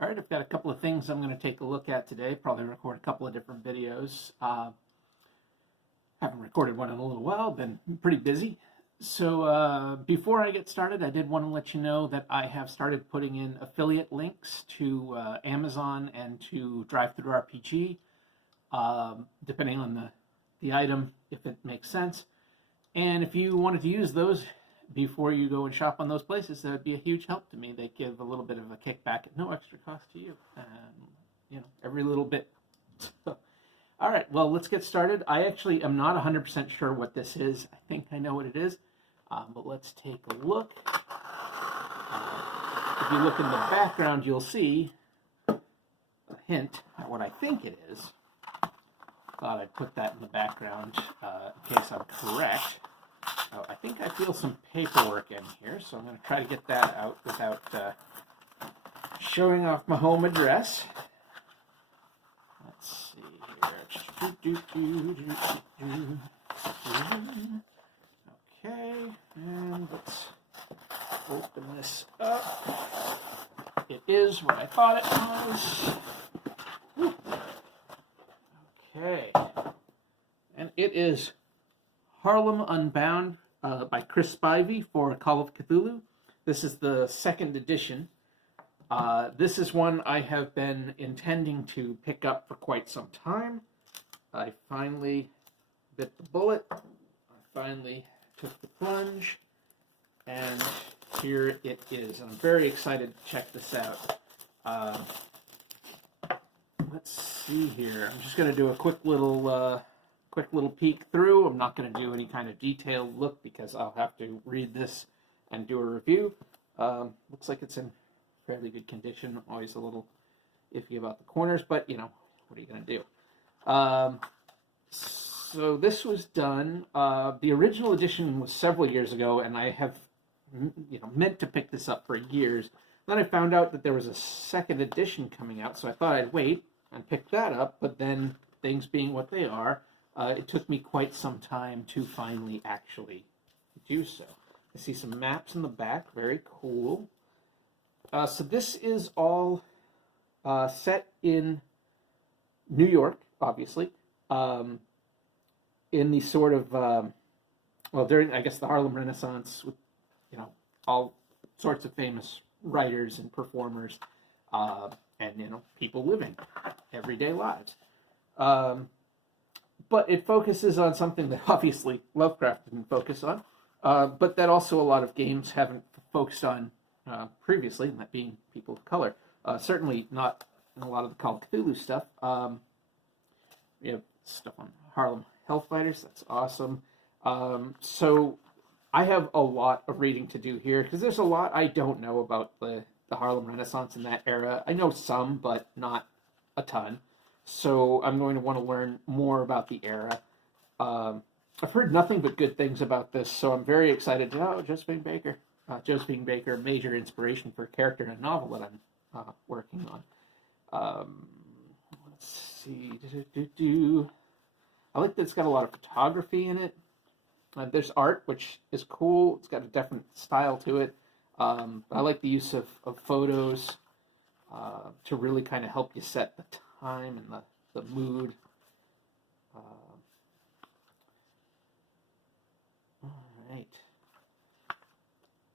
All right, I've got a couple of things I'm going to take a look at today. Probably record a couple of different videos. Haven't recorded one in a little while, been pretty busy. So before I get started, I did want to let you know that I have started putting in affiliate links to Amazon and to DriveThruRPG, depending on the item, if it makes sense. And if you wanted to use those before you go and shop on those places, that would be a huge help to me. They give a little bit of a kickback at no extra cost to you. Every little bit. All right, well, let's get started. I actually am not 100% sure what this is. I think I know what it is, but let's take a look. If you look in the background, you'll see a hint at what I think it is. Thought I'd put that in the background in case I'm correct. Oh, I think I feel some paperwork in here, so I'm going to try to get that out without showing off my home address. Let's see here. Okay, and let's open this up. It is what I thought it was. Okay, and it is Harlem Unbound by Chris Spivey for Call of Cthulhu. This is the second edition. This is one I have been intending to pick up for quite some time. I finally bit the bullet. I finally took the plunge. And here it is. And I'm very excited to check this out. Let's see here. I'm just going to do a quick little peek through. I'm not going to do any kind of detailed look because I'll have to read this and do a review. Looks like it's in fairly good condition. Always a little iffy about the corners, but what are you going to do? So this was done. The original edition was several years ago, and I have meant to pick this up for years. Then I found out that there was a second edition coming out, so I thought I'd wait and pick that up, but then things being what they are, it took me quite some time to finally actually do so. I see some maps in the back, very cool. So this is all set in New York, obviously, in the sort of, during, I guess, the Harlem Renaissance, with, all sorts of famous writers and performers, and, people living everyday lives. But it focuses on something that obviously Lovecraft didn't focus on, but that also a lot of games haven't focused on previously, and that being people of color. Certainly not in a lot of the Call of Cthulhu stuff. We have stuff on Harlem Hellfighters. That's awesome. So I have a lot of reading to do here because there's a lot I don't know about the Harlem Renaissance in that era. I know some, but not a ton. So I'm going to want to learn more about the era. I've heard nothing but good things about this, so I'm very excited. Josephine Baker. Josephine Baker, major inspiration for a character in a novel that I'm working on. Let's see. I like that it's got a lot of photography in it. There's art, which is cool. It's got a different style to it. I like the use of photos to really kind of help you set the time and the mood. All right.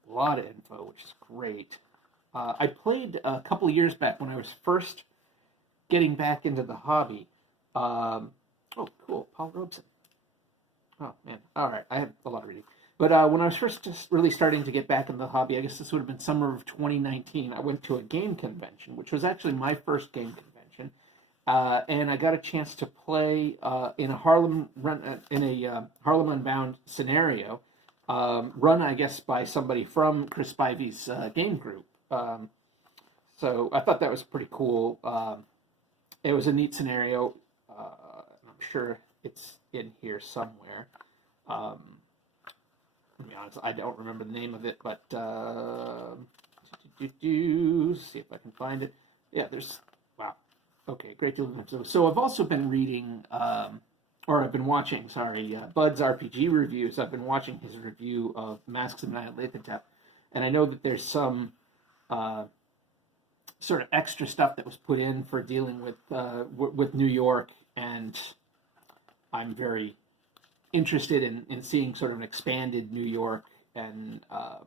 A lot of info, which is great. I played a couple of years back when I was first getting back into the hobby. Oh, cool. Paul Robeson. Oh, man. All right. I had a lot of reading. But when I was first just really starting to get back into the hobby, I guess this would have been summer of 2019, I went to a game convention, which was actually my first game convention. And I got a chance to play in a Harlem Unbound scenario, run, I guess, by somebody from Chris Spivey's game group. So I thought that was pretty cool. It was a neat scenario. I'm sure it's in here somewhere. To be honest, I don't remember the name of it, but see if I can find it. Yeah, there's, wow. Okay, great deal of info. So I've also been reading, I've been watching, Bud's RPG reviews. I've been watching his review of Masks of Nyarlathotep, and I know that there's some sort of extra stuff that was put in for dealing with New York, and I'm very interested in seeing sort of an expanded New York, and I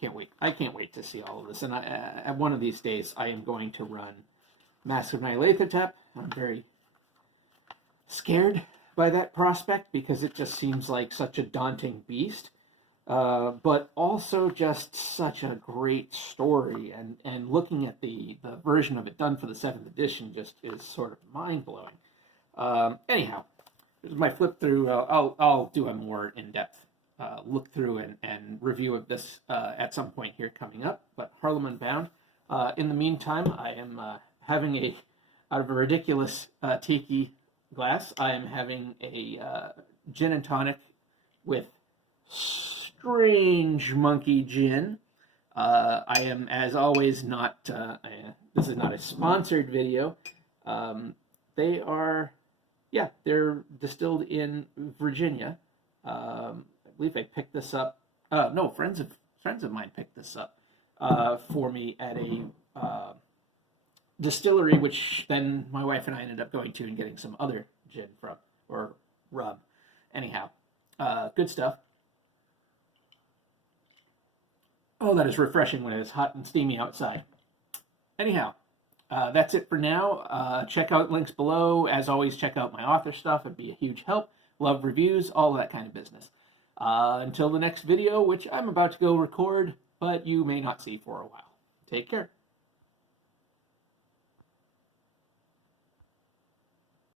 can't wait. I can't wait to see all of this. And at one of these days, I am going to run Mask of Nyarlathotep. I'm very scared by that prospect because it just seems like such a daunting beast, but also just such a great story. And looking at the version of it done for the 7th edition just is sort of mind-blowing. Anyhow, here's my flip through. I'll do a more in-depth look through and review of this at some point here coming up. But Harlem Unbound. In the meantime, I am having out of a ridiculous tiki glass, I am having a gin and tonic with strange monkey gin. I am, as always, not. This is not a sponsored video. They are, they're distilled in Virginia. I believe I picked this up. No, friends of mine picked this up for me at a distillery, which then my wife and I ended up going to and getting some other gin from, or rum. Anyhow, good stuff. Oh, that is refreshing when it is hot and steamy outside. Anyhow, that's it for now. Check out links below. As always, check out my author stuff. It'd be a huge help. Love reviews, all that kind of business. Until the next video, which I'm about to go record, but you may not see for a while. Take care.